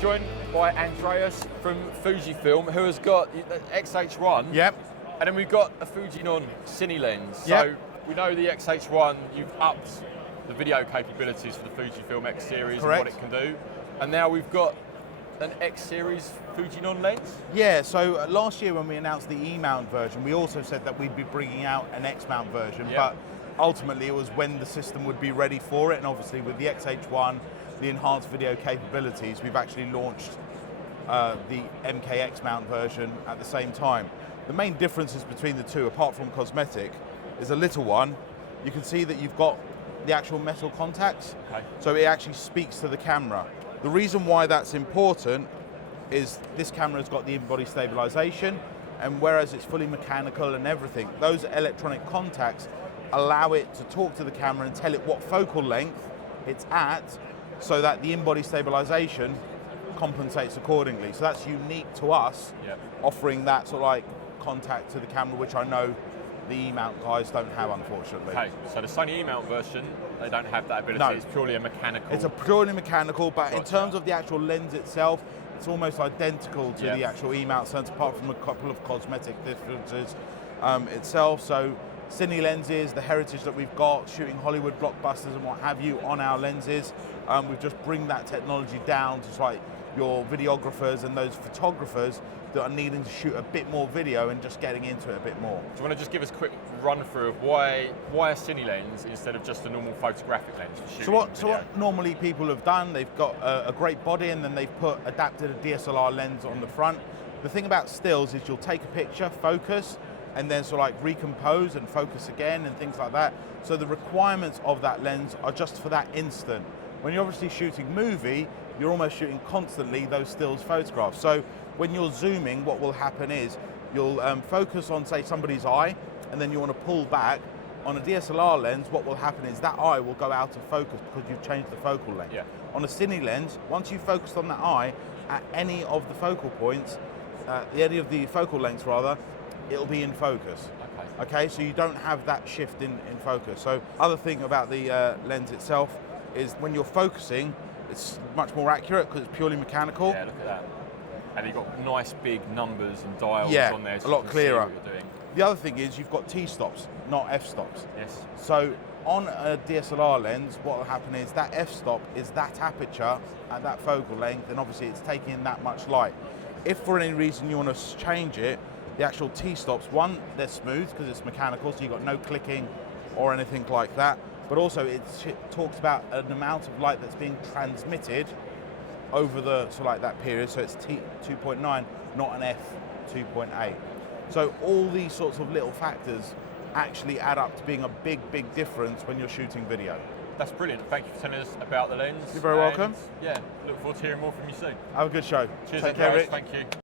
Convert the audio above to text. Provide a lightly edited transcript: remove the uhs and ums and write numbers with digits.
joined by Andreas from Fujifilm, who has got the XH1. Yep. And then we've got a Fujinon Cine lens. Yep. So we know the XH1, you've upped the video capabilities for the Fujifilm X series. Correct. And what it can do. And now we've got an X series Fujinon lens. Yeah, so last year when we announced the E Mount version, we also said that we'd be bringing out an X Mount version, but ultimately it was when the system would be ready for it, and obviously with the XH1, the enhanced video capabilities, we've actually launched the MK X Mount version at the same time. The main differences between the two, apart from cosmetic, is a little one. You can see that you've got the actual metal contacts, so it actually speaks to the camera. The reason why that's important is this camera's got the Embody Stabilization, and whereas it's fully mechanical and everything, those electronic contacts allow it to talk to the camera and tell it what focal length it's at, so that the Embody Stabilization compensates accordingly. So that's unique to us, offering that sort of like contact to the camera, which I know the E-mount guys don't have, unfortunately. Okay, so the Sony E-mount version, they don't have that ability. No. It's purely a mechanical. It's a purely mechanical, but in terms of the actual lens itself, it's almost identical to the actual E-mount sense, apart from a couple of cosmetic differences itself. So Cine lenses, the heritage that we've got, shooting Hollywood blockbusters and what have you on our lenses, we've just bring that technology down to like your videographers and those photographers that are needing to shoot a bit more video and just getting into it a bit more. Do you want to just give us a quick run through of why a Cine lens instead of just a normal photographic lens for shooting So what normally people have done, they've got a great body and then they've adapted a DSLR lens on the front. The thing about stills is you'll take a picture, focus, and then sort of like recompose and focus again and things like that. So the requirements of that lens are just for that instant. When you're obviously shooting movie, you're almost shooting constantly those stills photographs. So when you're zooming, what will happen is you'll focus on, say, somebody's eye, and then you want to pull back. On a DSLR lens, what will happen is that eye will go out of focus because you've changed the focal length. On a Cine lens, once you've focused on that eye, at any of the focal points, any of the focal lengths rather, it'll be in focus. Okay, so you don't have that shift in focus. So other thing about the lens itself is when you're focusing, it's much more accurate because it's purely mechanical. Yeah, look at that. And you've got nice big numbers and dials on there, so a lot you can clearer. see what you're doing. The other thing is you've got T-stops, not F-stops. Yes. So on a DSLR lens, what will happen is that F-stop is that aperture at that focal length, and obviously it's taking in that much light. If for any reason you want to change it, the actual T-stops, one, they're smooth because it's mechanical, so you've got no clicking or anything like that, but also it talks about an amount of light that's being transmitted over the that period, so it's T2.9, not an F2.8. So all these sorts of little factors actually add up to being a big, big difference when you're shooting video. That's brilliant. Thank you for telling us about the lens. You're very welcome. Yeah, look forward to hearing more from you soon. Have a good show. Cheers, Take care, Andreas. Rich. Thank you.